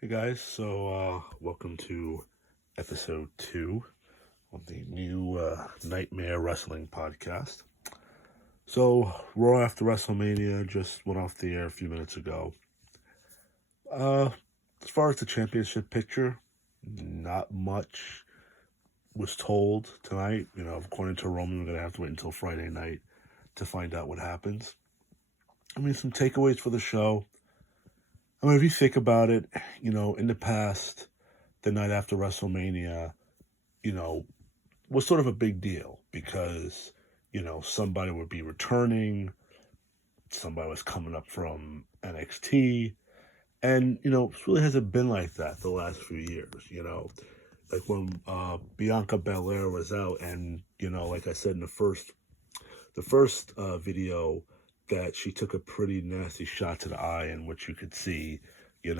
Hey guys, welcome to episode 2 of the new Nightmare Wrestling podcast. So, Raw after WrestleMania just went off the air a few minutes ago. As far as the championship picture, not much was told tonight. According to Roman, we're going to have to wait until Friday night to find out what happens. Some takeaways for the show. If you think about it, in the past, the night after WrestleMania, was sort of a big deal because, somebody would be returning, somebody was coming up from NXT, and, it really hasn't been like that the last few years, like when Bianca Belair was out and, like I said in the first video, that she took a pretty nasty shot to the eye in which you could see, it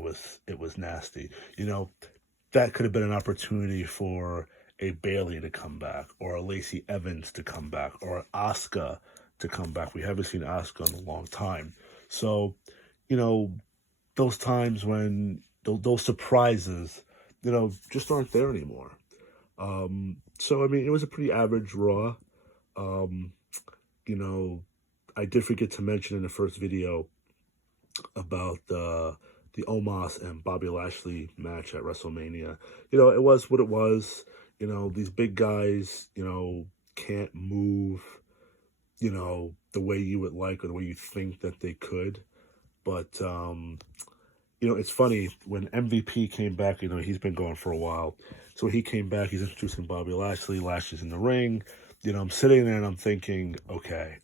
was nasty. That could have been an opportunity for a Bailey to come back, or a Lacey Evans to come back, or an Asuka to come back. We haven't seen Asuka in a long time. So, those times when those surprises, just aren't there anymore. It was a pretty average Raw. Um, you know, I did forget to mention in the first video about the Omos and Bobby Lashley match at WrestleMania. It was what it was. These big guys, can't move, the way you would like or the way you think that they could. But, it's funny, when MVP came back, he's been going for a while. So when he came back, he's introducing Bobby Lashley. Lashley's in the ring. I'm sitting there and I'm thinking, okay,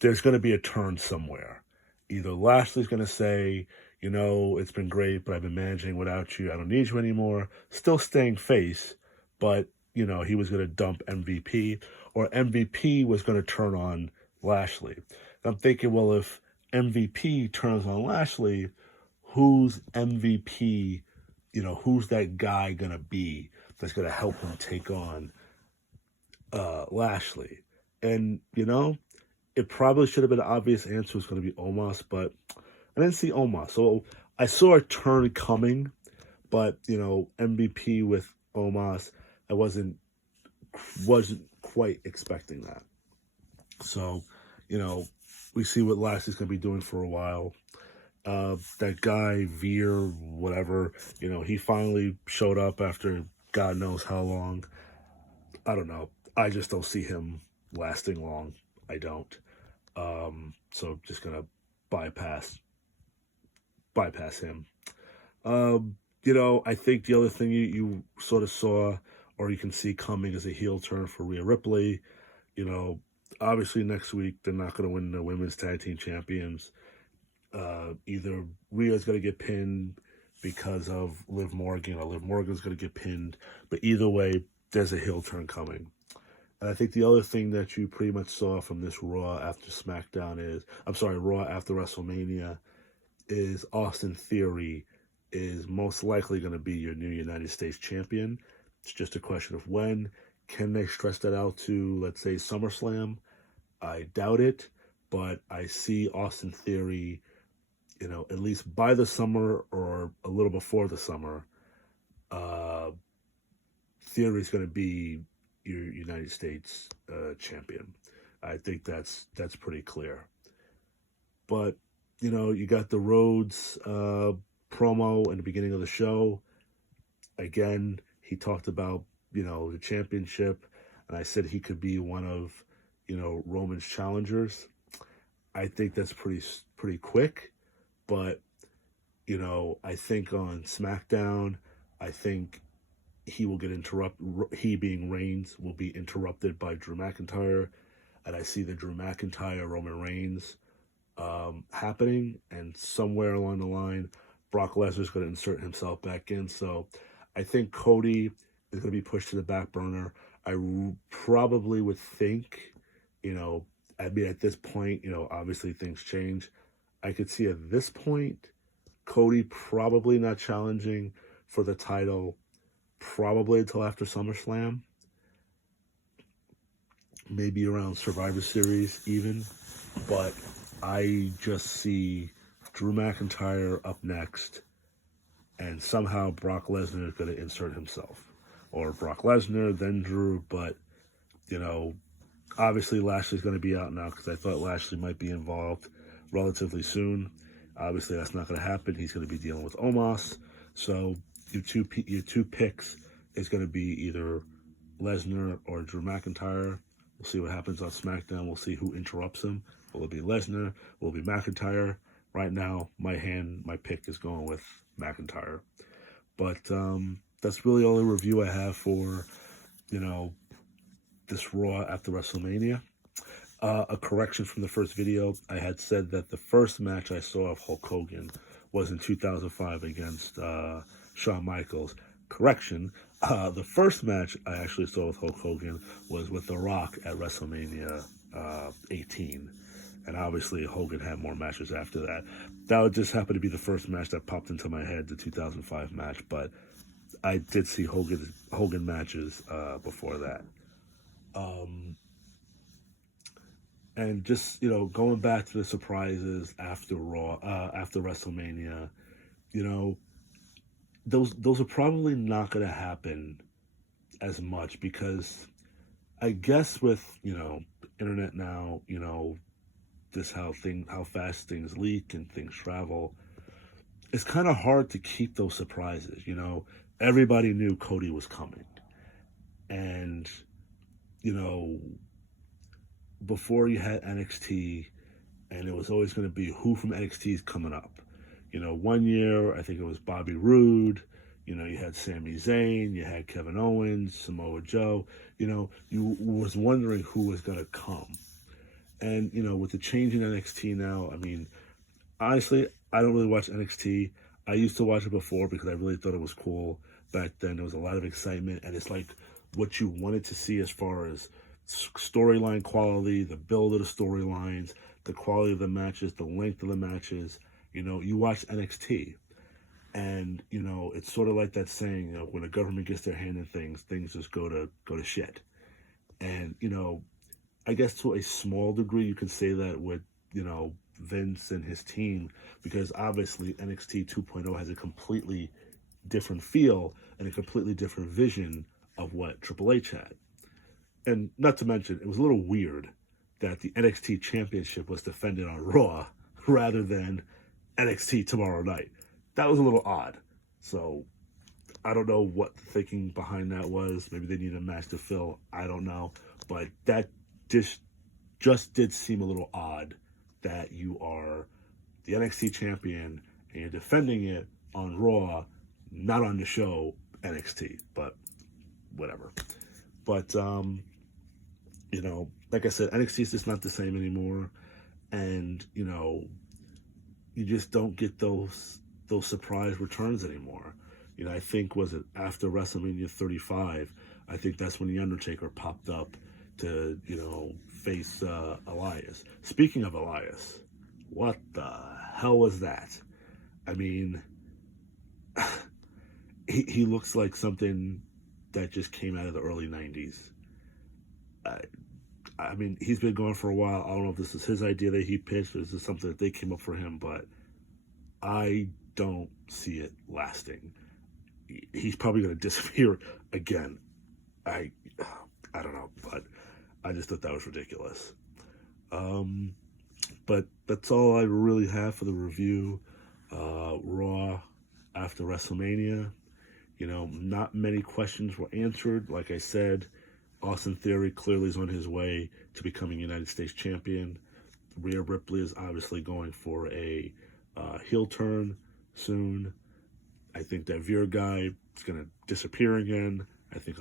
there's going to be a turn somewhere. Either Lashley's going to say, it's been great, but I've been managing without you. I don't need you anymore. Still staying face, but, he was going to dump MVP, or MVP was going to turn on Lashley. And I'm thinking, well, if MVP turns on Lashley, who's MVP, who's that guy going to be that's going to help him take on Lashley? And, it probably should have been an obvious answer. It was going to be Omos, but I didn't see Omos. So I saw a turn coming, but, MVP with Omos, I wasn't quite expecting that. So, we see what Lashley's going to be doing for a while. That guy, Veer, whatever, he finally showed up after God knows how long. I don't know. I just don't see him lasting long. I don't. So just gonna bypass him. I think the other thing you sort of saw, or you can see coming, is a heel turn for Rhea Ripley. Obviously next week they're not going to win the women's tag team champions. Either Rhea's going to get pinned because of Liv Morgan, or Liv Morgan's going to get pinned. But either way, there's a heel turn coming. And I think the other thing that you pretty much saw from this Raw after Raw after WrestleMania, is Austin Theory is most likely going to be your new United States champion. It's just a question of when. Can they stretch that out to, let's say, SummerSlam? I doubt it, but I see Austin Theory, at least by the summer or a little before the summer, Theory's going to be your United States champion. I think that's pretty clear. But, you got the Rhodes promo in the beginning of the show. Again, he talked about, the championship, and I said he could be one of, Roman's challengers. I think that's pretty quick, but, I think on SmackDown, I think he will get interrupted. He, being Reigns, will be interrupted by Drew McIntyre, and I see the Drew McIntyre Roman Reigns happening, and somewhere along the line, Brock Lesnar's going to insert himself back in. So I think Cody is going to be pushed to the back burner. I probably would think, at this point, obviously things change. I could see at this point, Cody probably not challenging for the title probably until after SummerSlam. Maybe around Survivor Series even. But I just see Drew McIntyre up next, and somehow Brock Lesnar is going to insert himself. Or Brock Lesnar, then Drew, but, you know, obviously Lashley's going to be out now because I thought Lashley might be involved relatively soon. Obviously, that's not going to happen. He's going to be dealing with Omos. So your two picks is going to be either Lesnar or Drew McIntyre. We'll see what happens on SmackDown. We'll see who interrupts him. Will it be Lesnar? Will it be McIntyre? Right now, my pick is going with McIntyre. But that's really all the review I have for, you know, this Raw after WrestleMania. A correction from the first video. I had said that the first match I saw of Hulk Hogan was in 2005 against Shawn Michaels. Correction. The first match I actually saw with Hulk Hogan was with The Rock at WrestleMania 18. And obviously Hogan had more matches after that. That would just happen to be the first match that popped into my head, the 2005 match. But I did see Hogan matches before that. And just, you know, going back to the surprises after Raw, after WrestleMania, you know, those are probably not going to happen as much because I guess with, you know, internet now, you know, how fast things leak and things travel, it's kind of hard to keep those surprises. You know, everybody knew Cody was coming, and, you know, before you had NXT, and it was always going to be who from NXT is coming up. You know, one year, I think it was Bobby Roode. You know, you had Sami Zayn, you had Kevin Owens, Samoa Joe. You know, you was wondering who was going to come. And, you know, with the change in NXT now, I mean, honestly, I don't really watch NXT. I used to watch it before because I really thought it was cool. Back then, there was a lot of excitement, and it's like what you wanted to see as far as storyline quality, the build of the storylines, the quality of the matches, the length of the matches. You know, you watch NXT, and, you know, it's sort of like that saying, you know, when the government gets their hand in things just go to shit. And, you know, I guess to a small degree you can say that with, you know, Vince and his team, because obviously NXT 2.0 has a completely different feel and a completely different vision of what Triple H had. And not to mention, it was a little weird that the NXT Championship was defended on Raw rather than NXT tomorrow night. That was a little odd. So I don't know what the thinking behind that was. Maybe they need a match to fill. I don't know. But that just did seem a little odd that you are the NXT champion and you're defending it on Raw, not on the show NXT. But whatever. But you know, like I said, NXT is just not the same anymore, and, you know, you just don't get those surprise returns anymore. You know, I think, was it after WrestleMania 35? I think that's when The Undertaker popped up to, you know, face Elias. Speaking of Elias, what the hell was that? I mean, he looks like something that just came out of the early 90s. I mean, he's been going for a while. I don't know if this is his idea that he pitched or this is something that they came up for him, but I don't see it lasting. He's probably going to disappear again. I don't know, but I just thought that was ridiculous. But that's all I really have for the review. Raw after WrestleMania. You know, not many questions were answered. Like I said, Austin Theory clearly is on his way to becoming United States champion. Rhea Ripley is obviously going for a heel turn soon. I think that Veer guy is going to disappear again. I think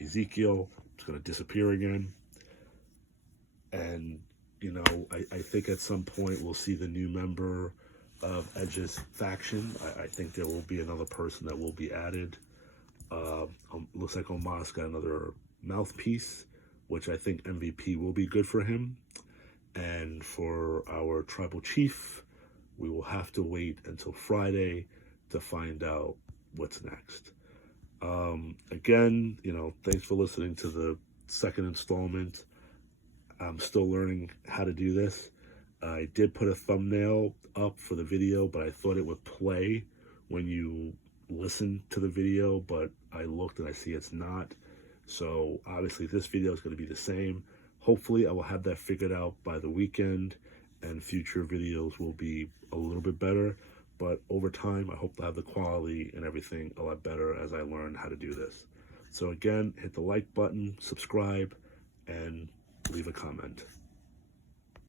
Ezekiel is going to disappear again. And, you know, I think at some point we'll see the new member of Edge's faction. I think there will be another person that will be added. Looks like Omos got another mouthpiece, which I think MVP will be good for him. And for our tribal chief, we will have to wait until Friday to find out what's next. Again, you know, thanks for listening to the second installment. I'm still learning how to do this. I did put a thumbnail up for the video, but I thought it would play when you listen to the video, but I looked and I see it's not. So obviously this video is going to be the same. Hopefully I will have that figured out by the weekend, and future videos will be a little bit better. But over time, I hope to have the quality and everything a lot better as I learn how to do this. So again, hit the like button, subscribe, and leave a comment.